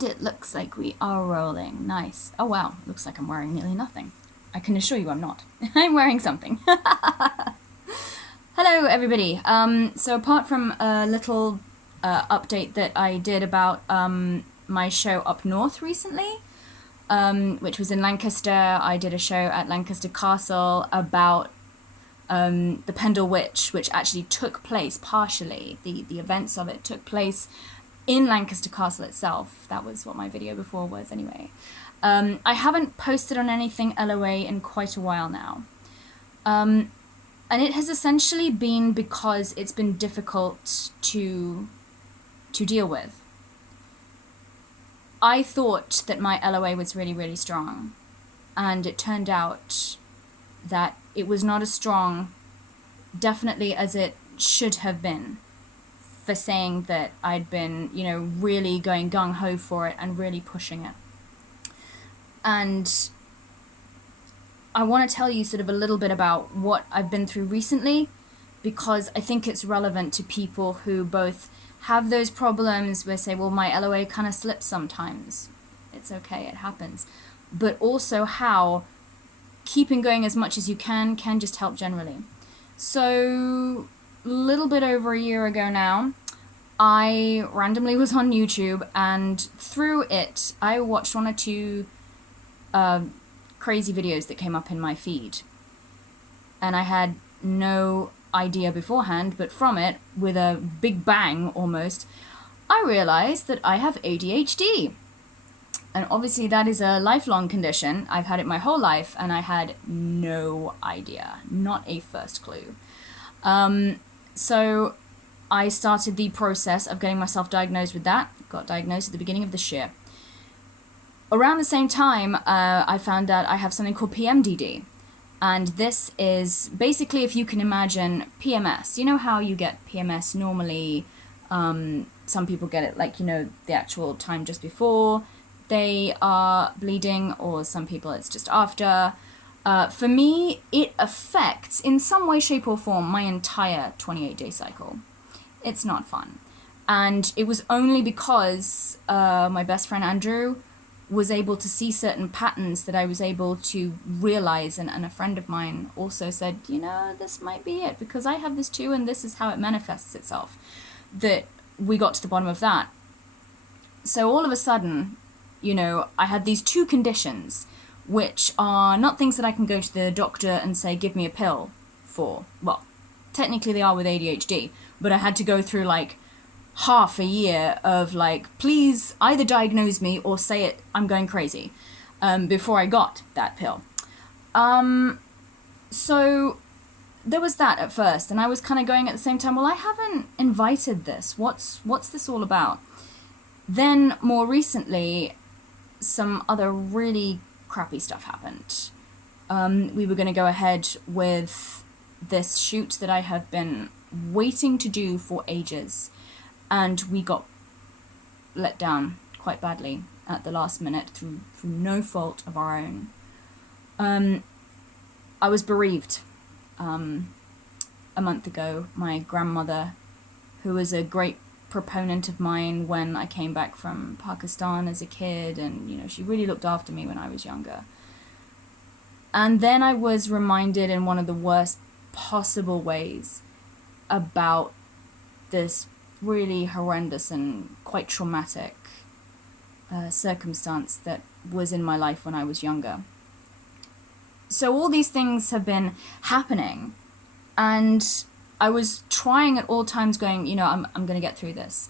And it looks like we are rolling. Nice. Oh wow, looks like I'm wearing nearly nothing. I can assure you I'm not. I'm wearing something. Hello everybody. So apart from a little update that I did about my show up north recently, which was in Lancaster, I did a show at Lancaster Castle about the Pendle Witch, which actually took place partially. The events of it took place in Lancaster Castle itself. That was what my video before was anyway. I haven't posted on anything LOA in quite a while now. And it has essentially been because it's been difficult to deal with. I thought that my LOA was really, really strong. And it turned out that it was not as strong, definitely, as it should have been, for saying that I'd been, really going gung-ho for it and really pushing it. And I want to tell you sort of a little bit about what I've been through recently, because I think it's relevant to people who both have those problems where say, well, my LOA kind of slips sometimes. It's okay, it happens. But also how keeping going as much as you can just help generally. So a little bit over a year ago now, I randomly was on YouTube, and through it, I watched one or two crazy videos that came up in my feed. And I had no idea beforehand, but from it, with a big bang almost, I realized that I have ADHD. And obviously that is a lifelong condition. I've had it my whole life, and I had no idea, not a first clue. So I started the process of getting myself diagnosed with that. Got diagnosed at the beginning of this year. Around the same time, I found out I have something called PMDD. And this is basically, if you can imagine, PMS. You know how you get PMS normally? Some people get it like, the actual time just before they are bleeding, or some people it's just after. For me, it affects, in some way, shape, or form, my entire 28-day cycle. It's not fun. And it was only because my best friend Andrew was able to see certain patterns that I was able to realize, and a friend of mine also said, this might be it, because I have this too, and this is how it manifests itself, that we got to the bottom of that. So all of a sudden, I had these two conditions, which are not things that I can go to the doctor and say, give me a pill for. Well, technically they are with ADHD, but I had to go through like half a year of like, please either diagnose me or say it, I'm going crazy, before I got that pill. So there was that at first, and I was kind of going at the same time, well, I haven't invited this. What's this all about? Then more recently, some other really crappy stuff happened. We were going to go ahead with this shoot that I have been waiting to do for ages. And we got let down quite badly at the last minute through no fault of our own. I was bereaved a month ago. My grandmother, who was a great proponent of mine when I came back from Pakistan as a kid, and she really looked after me when I was younger. And then I was reminded in one of the worst possible ways about this really horrendous and quite traumatic circumstance that was in my life when I was younger. So all these things have been happening, and I was trying at all times going, I'm going to get through this.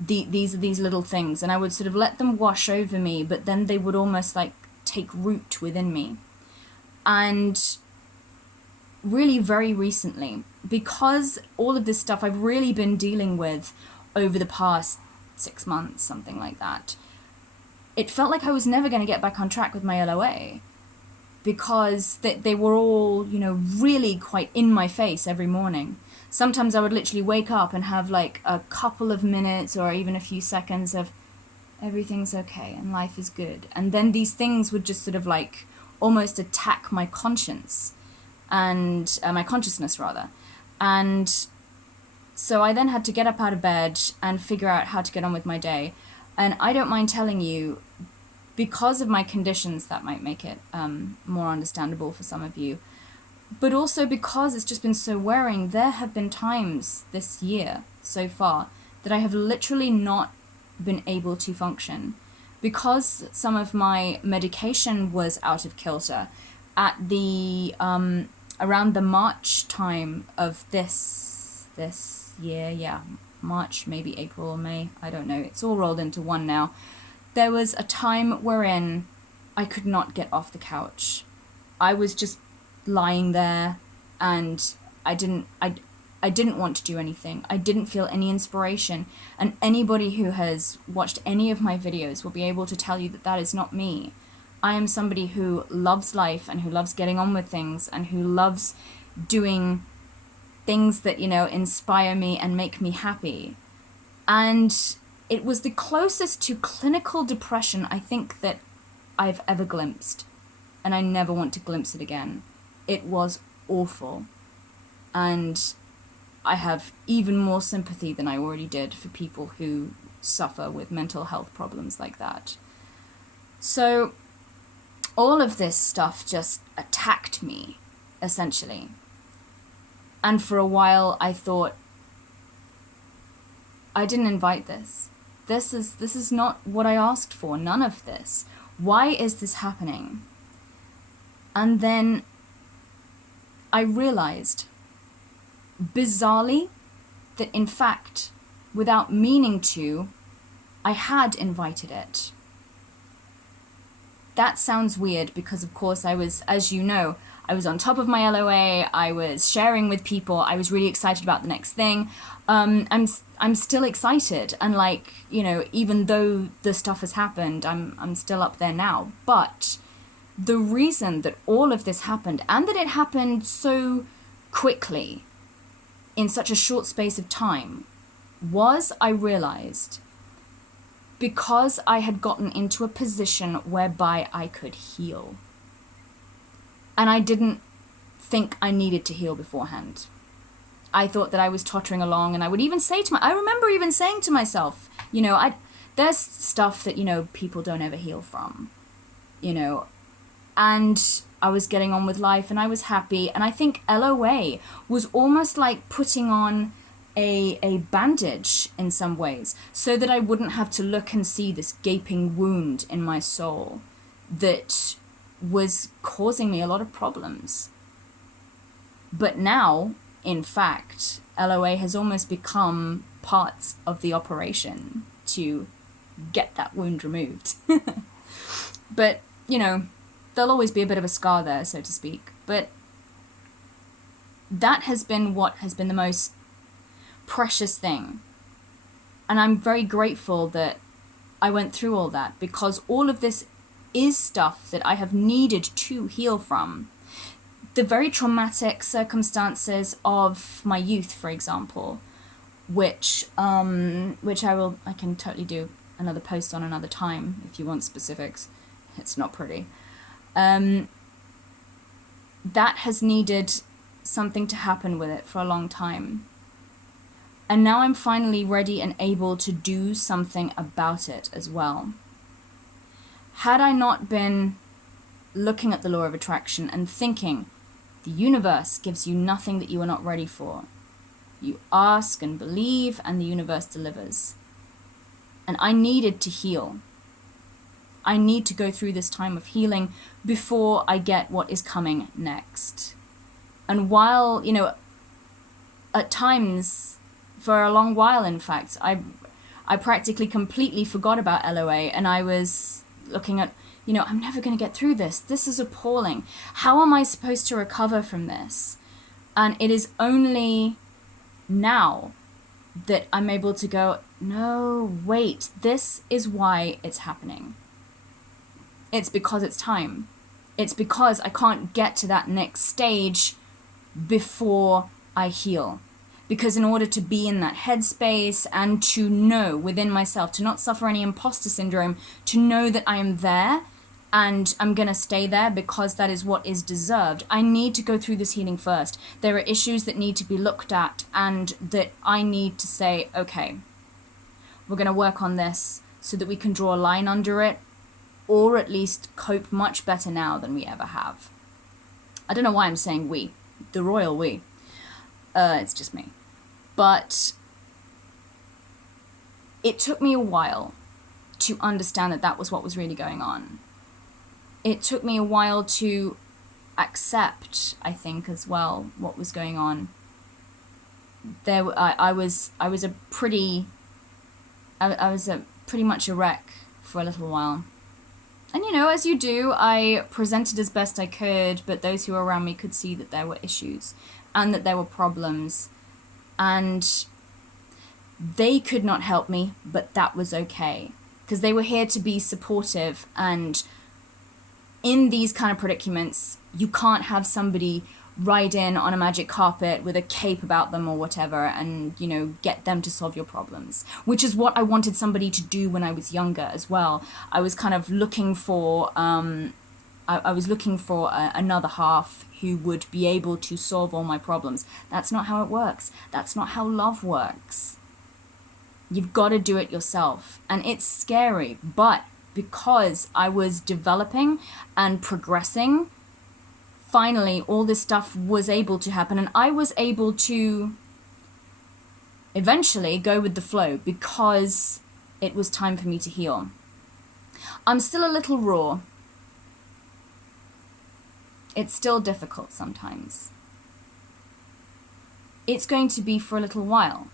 These are these little things, and I would sort of let them wash over me, but then they would almost like take root within me. And really very recently, because all of this stuff I've really been dealing with over the past 6 months, something like that, it felt like I was never going to get back on track with my LOA, because they were all, really quite in my face every morning. Sometimes I would literally wake up and have like a couple of minutes or even a few seconds of everything's okay and life is good. And then these things would just sort of like almost attack my conscience and my consciousness rather. And so I then had to get up out of bed and figure out how to get on with my day. And I don't mind telling you, because of my conditions, that might make it more understandable for some of you, but also because it's just been so wearing, there have been times this year so far that I have literally not been able to function. Because some of my medication was out of kilter at the around the March time of this year, March, maybe April or May, I don't know, it's all rolled into one now. There was a time wherein I could not get off the couch. I was just lying there, and I didn't want to do anything. I didn't feel any inspiration. And anybody who has watched any of my videos will be able to tell you that that is not me. I am somebody who loves life and who loves getting on with things and who loves doing things that, inspire me and make me happy. And it was the closest to clinical depression I think that I've ever glimpsed. And I never want to glimpse it again. It was awful. And I have even more sympathy than I already did for people who suffer with mental health problems like that. So all of this stuff just attacked me, essentially. And for a while I thought, I didn't invite this. This is not what I asked for, none of this. Why is this happening? And then I realized, bizarrely, that in fact, without meaning to, I had invited it. That sounds weird because, of course, I was, as you know, I was on top of my LOA, I was sharing with people, I was really excited about the next thing. I'm still excited, and even though the stuff has happened, I'm still up there now. But the reason that all of this happened, and that it happened so quickly, in such a short space of time, was, I realized, because I had gotten into a position whereby I could heal. And I didn't think I needed to heal beforehand. I thought that I was tottering along, and I would even say I remember even saying to myself, there's stuff that, people don't ever heal from, and I was getting on with life and I was happy. And I think LOA was almost like putting on a bandage in some ways, so that I wouldn't have to look and see this gaping wound in my soul that was causing me a lot of problems. But now, in fact, LOA has almost become parts of the operation to get that wound removed. But, there'll always be a bit of a scar there, so to speak. But that has been what has been the most precious thing. And I'm very grateful that I went through all that, because all of this is stuff that I have needed to heal from. The very traumatic circumstances of my youth, for example, which I can totally do another post on another time if you want specifics. It's not pretty. That has needed something to happen with it for a long time. And now I'm finally ready and able to do something about it as well. Had I not been looking at the law of attraction and thinking, the universe gives you nothing that you are not ready for. You ask and believe, and the universe delivers. And I needed to heal. I need to go through this time of healing before I get what is coming next. And while, at times, for a long while, in fact, I practically completely forgot about LOA, and I was looking at, I'm never going to get through this. This is appalling. How am I supposed to recover from this? And it is only now that I'm able to go, no, wait, this is why it's happening. It's because it's time. It's because I can't get to that next stage before I heal. Because in order to be in that headspace and to know within myself, to not suffer any imposter syndrome, to know that I am there and I'm going to stay there because that is what is deserved, I need to go through this healing first. There are issues that need to be looked at and that I need to say, okay, we're going to work on this. so that we can draw a line under it, or at least cope much better now than we ever have. I don't know why I'm saying we, the royal we. It's just me. But it took me a while to understand that that was what was really going on. It took me a while to accept, I think, as well, what was going on. I was pretty much a wreck for a little while. And you know, as you do, I presented as best I could, but those who were around me could see that there were issues and that there were problems. And they could not help me, but that was okay. Because they were here to be supportive, and in these kind of predicaments, you can't have somebody ride in on a magic carpet with a cape about them or whatever and, you know, get them to solve your problems, which is what I wanted somebody to do when I was younger as well. I was kind of looking for, I was looking for another half who would be able to solve all my problems. That's not how it works. That's not how love works. You've got to do it yourself. And it's scary, but because I was developing and progressing, finally all this stuff was able to happen, and I was able to eventually go with the flow because it was time for me to heal. I'm still a little raw. It's still difficult sometimes. It's going to be for a little while.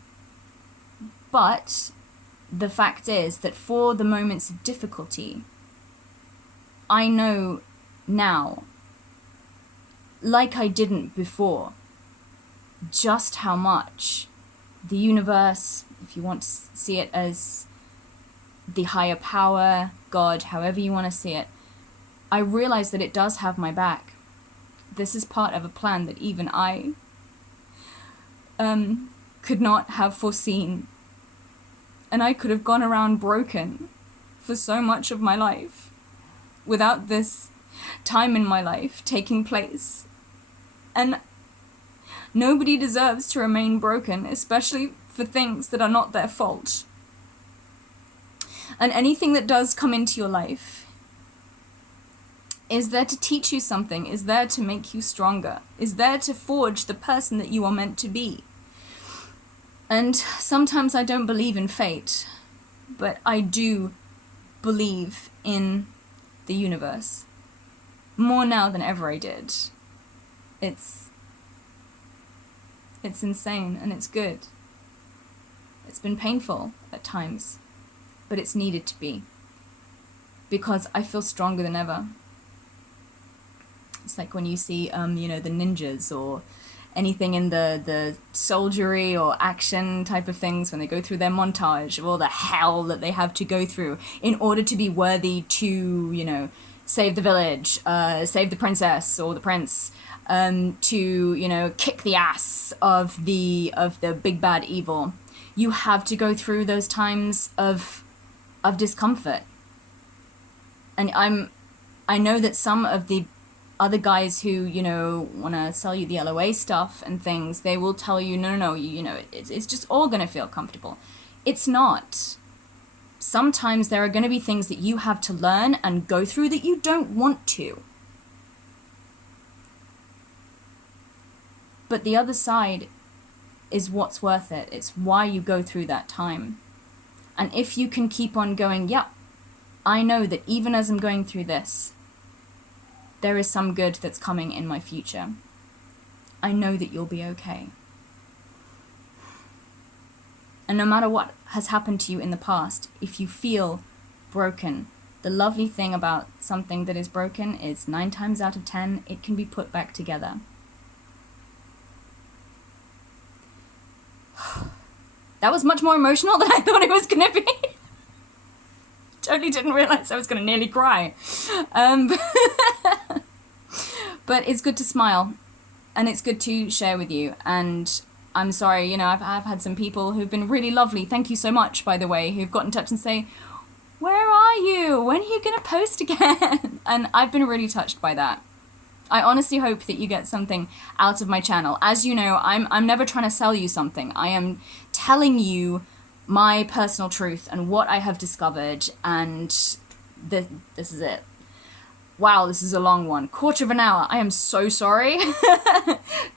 But the fact is that for the moments of difficulty, I know now, like I didn't before, just how much the universe, if you want to see it as the higher power, God, however you want to see it, I realize that it does have my back. This is part of a plan that even I could not have foreseen. And I could have gone around broken for so much of my life without this time in my life taking place. And nobody deserves to remain broken, especially for things that are not their fault. And anything that does come into your life is there to teach you something, is there to make you stronger, is there to forge the person that you are meant to be. And sometimes I don't believe in fate, but I do believe in the universe. More now than ever I did. It's insane, and it's good. It's been painful at times, but it's needed to be. Because I feel stronger than ever. It's like when you see, you know, the ninjas or anything in the soldiery or action type of things, when they go through their montage of all the hell that they have to go through in order to be worthy to, you know, save the village, save the princess or the prince, to, you know, kick the ass of the big bad evil. You have to go through those times of discomfort. And I know that some of the other guys who, you know, want to sell you the LOA stuff and things, they will tell you, no, you know, it's just all going to feel comfortable. It's not. Sometimes there are going to be things that you have to learn and go through that you don't want to. But the other side is what's worth it. It's why you go through that time. And if you can keep on going, yeah, I know that even as I'm going through this, there is some good that's coming in my future. I know that you'll be okay. And no matter what has happened to you in the past, if you feel broken, the lovely thing about something that is broken is 9 times out of 10, it can be put back together. That was much more emotional than I thought it was going to be. Totally didn't realize I was going to nearly cry. But it's good to smile, and it's good to share with you. And I'm sorry, you know, I've had some people who've been really lovely. Thank you so much, by the way, who've got in touch and say, where are you? When are you going to post again? And I've been really touched by that. I honestly hope that you get something out of my channel. As you know, I'm never trying to sell you something. I am telling you my personal truth and what I have discovered, and this is it. Wow, this is a long one. 1/4 hour. I am so sorry.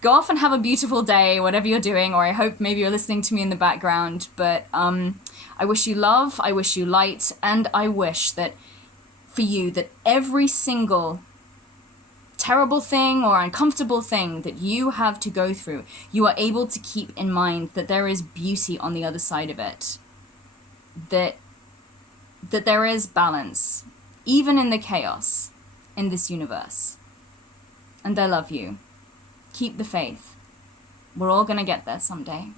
Go off and have a beautiful day, whatever you're doing, or I hope maybe you're listening to me in the background. But I wish you love, I wish you light, and I wish that for you that every single terrible thing or uncomfortable thing that you have to go through, you are able to keep in mind that there is beauty on the other side of it. That there is balance, even in the chaos in this universe. And I love you. Keep the faith. We're all gonna get there someday.